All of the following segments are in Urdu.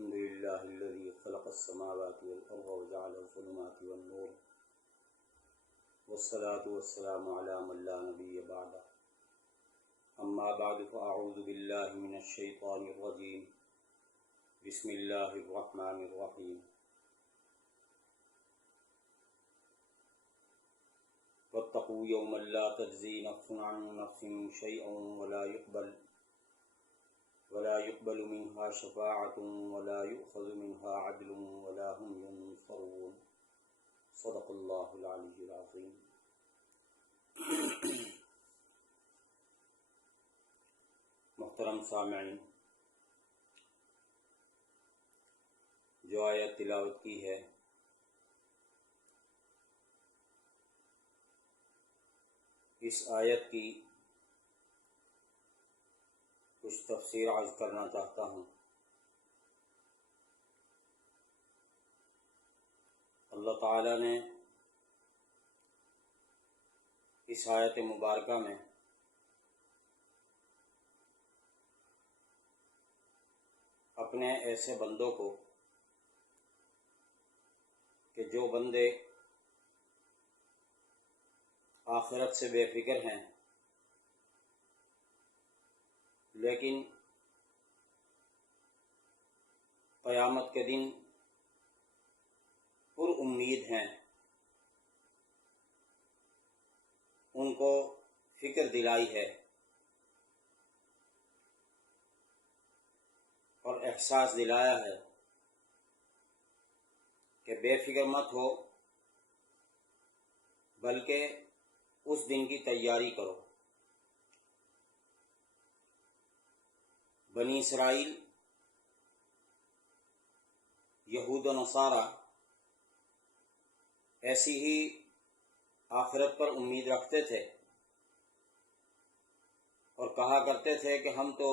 الحمد لله الذي خلق السماوات والأرض وجعل الظلمات والنور والصلاة والسلام على من لا نبي بعده أما بعد فأعوذ بالله من الشيطان الرجيم بسم الله الرحمن الرحيم واتقوا يوما لا تجزي نفس عن نفس شيئا ولا يقبل منها شفاعة ولا يؤخذ منها عدل ولا هم ينصرون صدق الله العلي العظيم۔ محترم سامعین، جو آیت تلاوت کی ہے اس آیت کی کچھ تفسیر عرض کرنا چاہتا ہوں۔ اللہ تعالیٰ نے اس آیت مبارکہ میں اپنے ایسے بندوں کو کہ جو بندے آخرت سے بے فکر ہیں لیکن قیامت کے دن پر امید ہیں، ان کو فکر دلائی ہے اور احساس دلایا ہے کہ بے فکر مت ہو بلکہ اس دن کی تیاری کرو۔ بنی اسرائیل، یہود و نصارہ ایسی ہی آخرت پر امید رکھتے تھے اور کہا کرتے تھے کہ ہم تو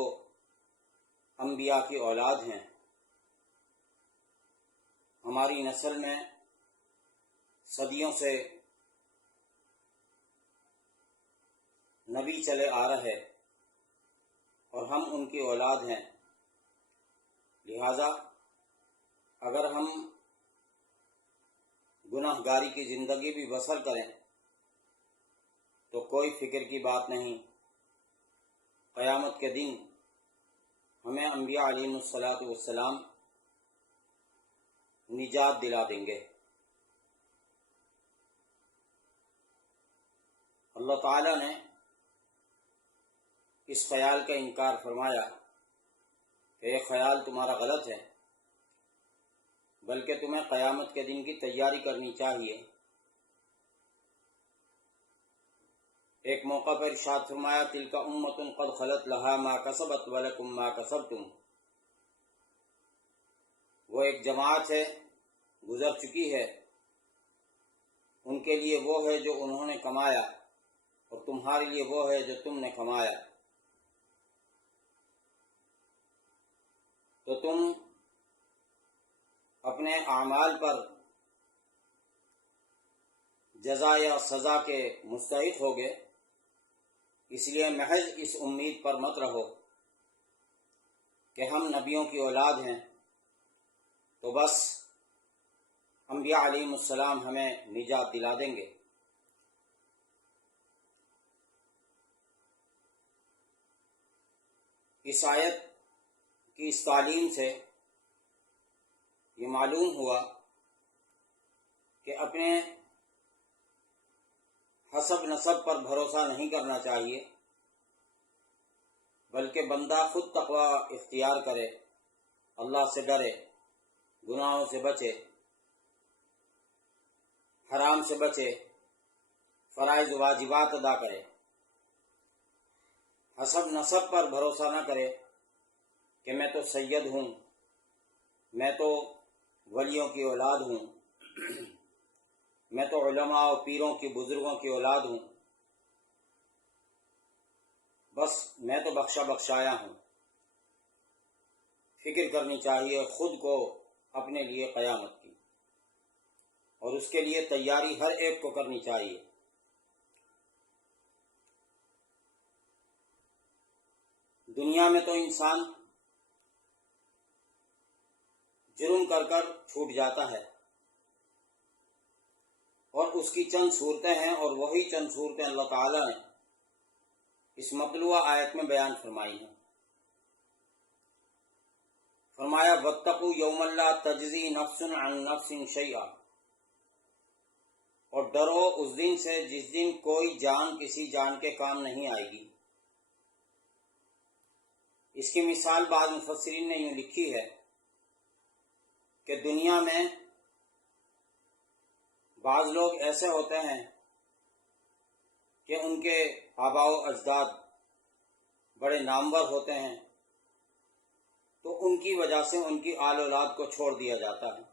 انبیاء کی اولاد ہیں، ہماری نسل میں صدیوں سے نبی چلے آ رہے اور ہم ان کی اولاد ہیں، لہذا اگر ہم گناہ گاری کی زندگی بھی بسر کریں تو کوئی فکر کی بات نہیں، قیامت کے دن ہمیں انبیاء علیہم السلام نجات دلا دیں گے۔ اللہ تعالیٰ نے اس خیال کا انکار فرمایا کہ یہ خیال تمہارا غلط ہے، بلکہ تمہیں قیامت کے دن کی تیاری کرنی چاہیے۔ ایک موقع پر ارشاد فرمایا تلک امۃ قد خلت لہا ما کسبت ولکم ما کسبتم، وہ ایک جماعت ہے گزر چکی ہے، ان کے لیے وہ ہے جو انہوں نے کمایا اور تمہارے لیے وہ ہے جو تم نے کمایا۔ تو تم اپنے اعمال پر جزا یا سزا کے مستحق ہوگے، اس لیے محض اس امید پر مت رہو کہ ہم نبیوں کی اولاد ہیں تو بس انبیاء علیہم السلام ہمیں نجات دلا دیں گے۔ اس آیت کی اس تعلیم سے یہ معلوم ہوا کہ اپنے حسب نسب پر بھروسہ نہیں کرنا چاہیے، بلکہ بندہ خود تقوی اختیار کرے، اللہ سے ڈرے، گناہوں سے بچے، حرام سے بچے، فرائض و واجبات ادا کرے۔ حسب نسب پر بھروسہ نہ کرے کہ میں تو سید ہوں، میں تو ولیوں کی اولاد ہوں، میں تو علماء و پیروں کی بزرگوں کی اولاد ہوں، بس میں تو بخشا بخشایا ہوں۔ فکر کرنی چاہیے خود کو اپنے لیے قیامت کی، اور اس کے لیے تیاری ہر ایک کو کرنی چاہیے۔ دنیا میں تو انسان جرم کر چھوٹ جاتا ہے، اور اس کی چند صورتیں ہیں، اور وہی چند صورتیں اللہ تعالیٰ نے اس مطلوعہ آیت میں بیان فرمائی ہیں۔ فرمایا واتقوا یوما لا تجزی نفس عن نفس شیئا، اور ڈرو اس دن سے جس دن کوئی جان کسی جان کے کام نہیں آئے گی۔ اس کی مثال بعض مفسرین نے یوں لکھی ہے کہ دنیا میں بعض لوگ ایسے ہوتے ہیں کہ ان کے آباء و اجداد بڑے نامور ہوتے ہیں، تو ان کی وجہ سے ان کی آل اولاد کو چھوڑ دیا جاتا ہے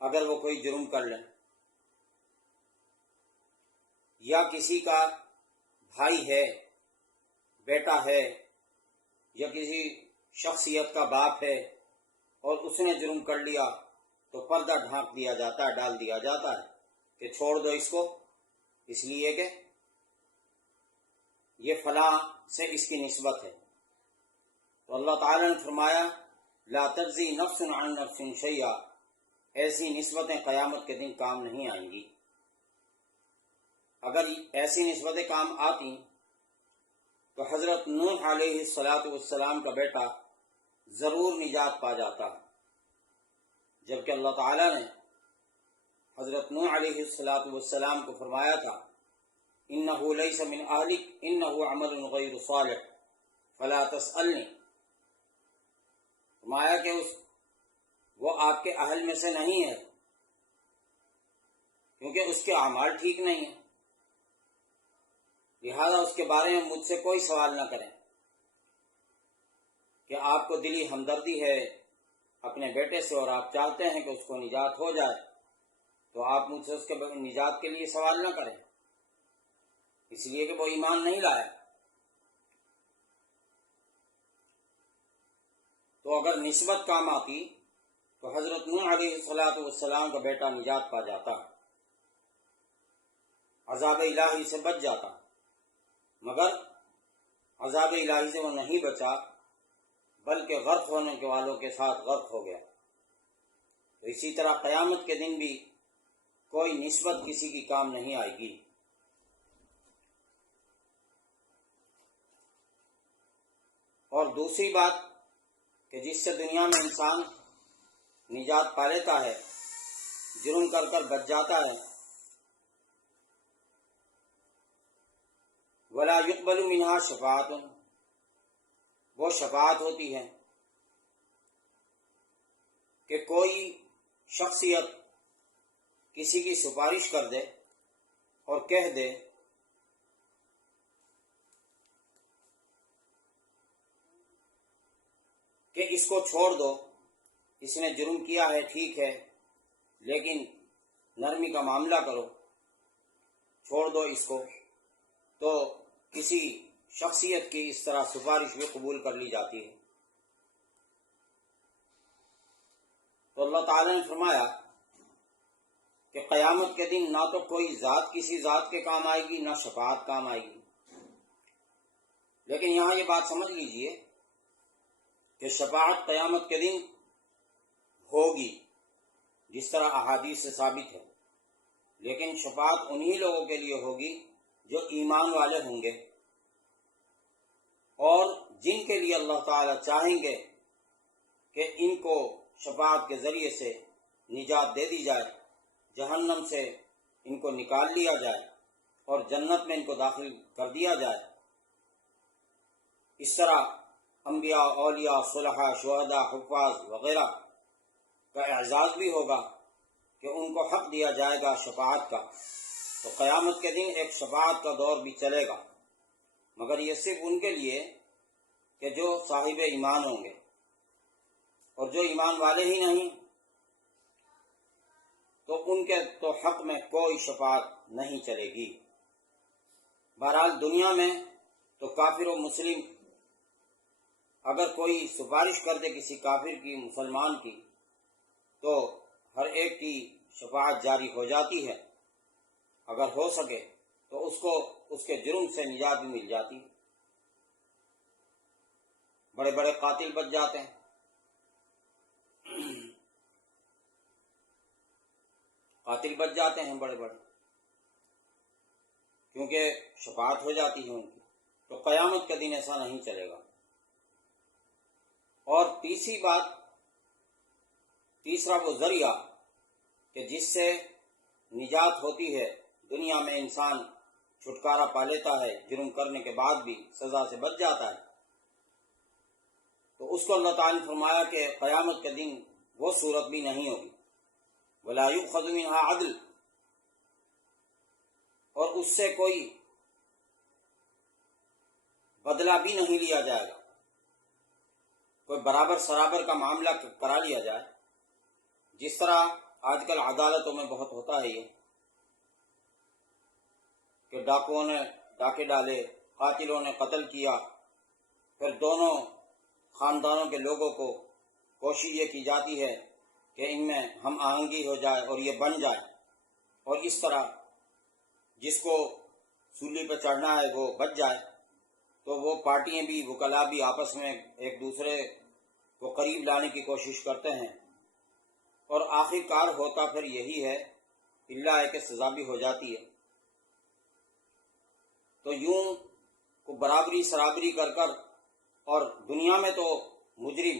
اگر وہ کوئی جرم کر لیں، یا کسی کا بھائی ہے، بیٹا ہے، یا کسی شخصیت کا باپ ہے اور اس نے جرم کر لیا تو پردہ ڈھانپ دیا جاتا ہے، ڈال دیا جاتا ہے کہ چھوڑ دو اس کو، اس لیے کہ یہ فلاں سے اس کی نسبت ہے۔ تو اللہ تعالیٰ نے فرمایا لا تجزی نفس عن نفس شیئا، ایسی نسبتیں قیامت کے دن کام نہیں آئیں گی۔ اگر ایسی نسبتیں کام آتی تو حضرت نوح علیہ السلام کا بیٹا ضرور نجات پا جاتا، جبکہ اللہ تعالیٰ نے حضرت نوح علیہ السلام کو فرمایا تھا انہ لیس من اہلک انہ عمل غیر صالح فلا تسألنی، فرمایا کہ وہ آپ کے اہل میں سے نہیں ہے کیونکہ اس کے اعمال ٹھیک نہیں ہیں، لہذا اس کے بارے میں مجھ سے کوئی سوال نہ کریں۔ کہ آپ کو دلی ہمدردی ہے اپنے بیٹے سے اور آپ چاہتے ہیں کہ اس کو نجات ہو جائے، تو آپ مجھ سے اس کے نجات کے لیے سوال نہ کریں، اس لیے کہ وہ ایمان نہیں لایا۔ تو اگر نسبت کام آتی تو حضرت نوح علیہ السلام کا بیٹا نجات پا جاتا، عذاب الہی سے بچ جاتا، مگر عذاب الہی سے وہ نہیں بچا بلکہ غرق ہونے کے والوں کے ساتھ غرق ہو گیا۔ تو اسی طرح قیامت کے دن بھی کوئی نسبت کسی کی کام نہیں آئے گی۔ اور دوسری بات کہ جس سے دنیا میں انسان نجات پا لیتا ہے، جرم کر بچ جاتا ہے، ولا يقبل منها شفاعت، وہ شفاعت ہوتی ہے کہ کوئی شخصیت کسی کی سفارش کر دے اور کہہ دے کہ اس کو چھوڑ دو، اس نے جرم کیا ہے ٹھیک ہے لیکن نرمی کا معاملہ کرو، چھوڑ دو اس کو، تو کسی شخصیت کی اس طرح سفارش بھی قبول کر لی جاتی ہے۔ تو اللہ تعالیٰ نے فرمایا کہ قیامت کے دن نہ تو کوئی ذات کسی ذات کے کام آئے گی، نہ شفاعت کام آئے گی۔ لیکن یہاں یہ بات سمجھ لیجئے کہ شفاعت قیامت کے دن ہوگی جس طرح احادیث سے ثابت ہے، لیکن شفاعت انہی لوگوں کے لیے ہوگی جو ایمان والے ہوں گے، اور جن کے لیے اللہ تعالیٰ چاہیں گے کہ ان کو شفاعت کے ذریعے سے نجات دے دی جائے، جہنم سے ان کو نکال لیا جائے اور جنت میں ان کو داخل کر دیا جائے۔ اس طرح انبیاء، اولیاء، صلحاء، شہداء، حفاظ وغیرہ کا اعزاز بھی ہوگا کہ ان کو حق دیا جائے گا شفاعت کا۔ تو قیامت کے دن ایک شفاعت کا دور بھی چلے گا، مگر یہ صرف ان کے لیے کہ جو صاحب ایمان ہوں گے، اور جو ایمان والے ہی نہیں تو ان کے تو حق میں کوئی شفاعت نہیں چلے گی۔ بہرحال دنیا میں تو کافر و مسلم اگر کوئی سفارش کر دے کسی کافر کی، مسلمان کی، تو ہر ایک کی شفاعت جاری ہو جاتی ہے، اگر ہو سکے تو اس کو اس کے جرم سے نجات بھی مل جاتی ہے۔ بڑے بڑے قاتل بچ جاتے ہیں۔ قاتل بچ جاتے ہیں بڑے بڑے، کیونکہ شفاعت ہو جاتی ہے ان کی۔ تو قیامت کا دن ایسا نہیں چلے گا۔ اور تیسری بات، تیسرا وہ ذریعہ کہ جس سے نجات ہوتی ہے، دنیا میں انسان چھٹکارا پا لیتا ہے، جرم کرنے کے بعد بھی سزا سے بچ جاتا ہے، تو اس کو اللہ تعالیٰ نے فرمایا کہ قیامت کے دن وہ صورت بھی نہیں ہوگی، وَلَا يُؤْخَذُ مِنْهَا عَدْلٌ، اور اس سے کوئی بدلہ بھی نہیں لیا جائے گا، کوئی برابر سرابر کا معاملہ کرا لیا جائے، جس طرح آج کل عدالتوں میں بہت ہوتا ہے یہ کہ ڈاکوؤں نے ڈاکے ڈالے، قاتلوں نے قتل کیا، پھر دونوں خاندانوں کے لوگوں کو کوشش یہ کی جاتی ہے کہ ان میں ہم آہنگی ہو جائے اور یہ بن جائے، اور اس طرح جس کو سولی پہ چڑھنا ہے وہ بچ جائے۔ تو وہ پارٹیاں بھی، وکلاء بھی آپس میں ایک دوسرے کو قریب لانے کی کوشش کرتے ہیں، اور آخر کار ہوتا پھر یہی ہے، اللہ ہے کہ سزا بھی ہو جاتی ہے۔ تو یوں کو برابری سرابری کر کر، اور دنیا میں تو مجرم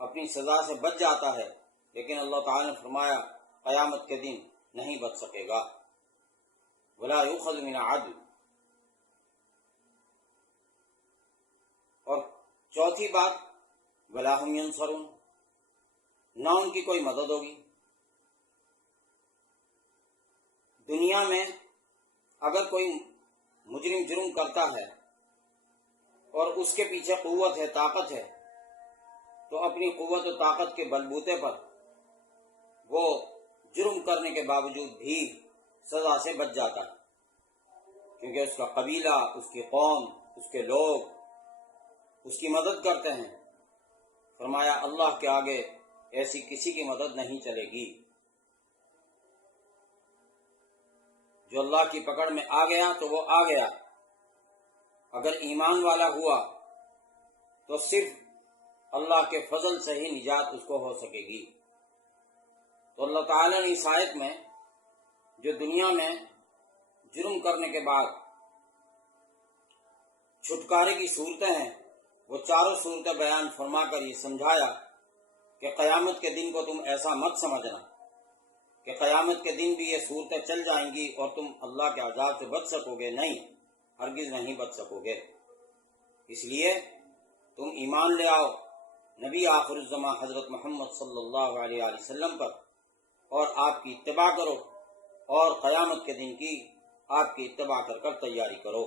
اپنی سزا سے بچ جاتا ہے، لیکن اللہ تعالیٰ نے فرمایا قیامت کے دن نہیں بچ سکے گا، وَلَا يُؤْخَذُ مِنْهَا عَدْلٌ۔ اور چوتھی بات، وَلَا هُمْ يُنصَرُونَ، نہ ان کی کوئی مدد ہوگی۔ دنیا میں اگر کوئی مجرم جرم کرتا ہے اور اس کے پیچھے قوت ہے، طاقت ہے، تو اپنی قوت و طاقت کے بلبوتے پر وہ جرم کرنے کے باوجود بھی سزا سے بچ جاتا ہے، کیونکہ اس کا قبیلہ، اس کی قوم، اس کے لوگ اس کی مدد کرتے ہیں۔ فرمایا اللہ کے آگے ایسی کسی کی مدد نہیں چلے گی۔ جو اللہ کی پکڑ میں آ گیا تو وہ آ گیا، اگر ایمان والا ہوا تو صرف اللہ کے فضل سے ہی نجات اس کو ہو سکے گی۔ تو اللہ تعالیٰ نے اس آیت میں جو دنیا میں جرم کرنے کے بعد چھٹکارے کی صورتیں ہیں، وہ چاروں صورتیں بیان فرما کر یہ سمجھایا کہ قیامت کے دن کو تم ایسا مت سمجھنا کہ قیامت کے دن بھی یہ صورتیں چل جائیں گی اور تم اللہ کے عذاب سے بچ سکو گے، نہیں، ہرگز نہیں بچ سکو گے۔ اس لیے تم ایمان لے آؤ نبی آخر الزماں حضرت محمد صلی اللہ علیہ وآلہ وسلم پر، اور آپ کی اتباع کرو، اور قیامت کے دن کی آپ کی اتباع کر کر تیاری کرو،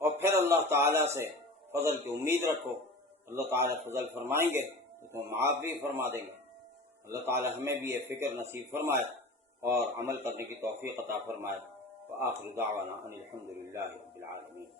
اور پھر اللہ تعالیٰ سے فضل کی امید رکھو۔ اللہ تعالیٰ فضل فرمائیں گے تو تم معاف بھی فرما دیں گے۔ اللہ تعالیٰ ہمیں بھی یہ فکر نصیب فرمائے اور عمل کرنے کی توفیق عطا فرمائے۔ وآخر دعوانا ان الحمد للہ رب العالمین۔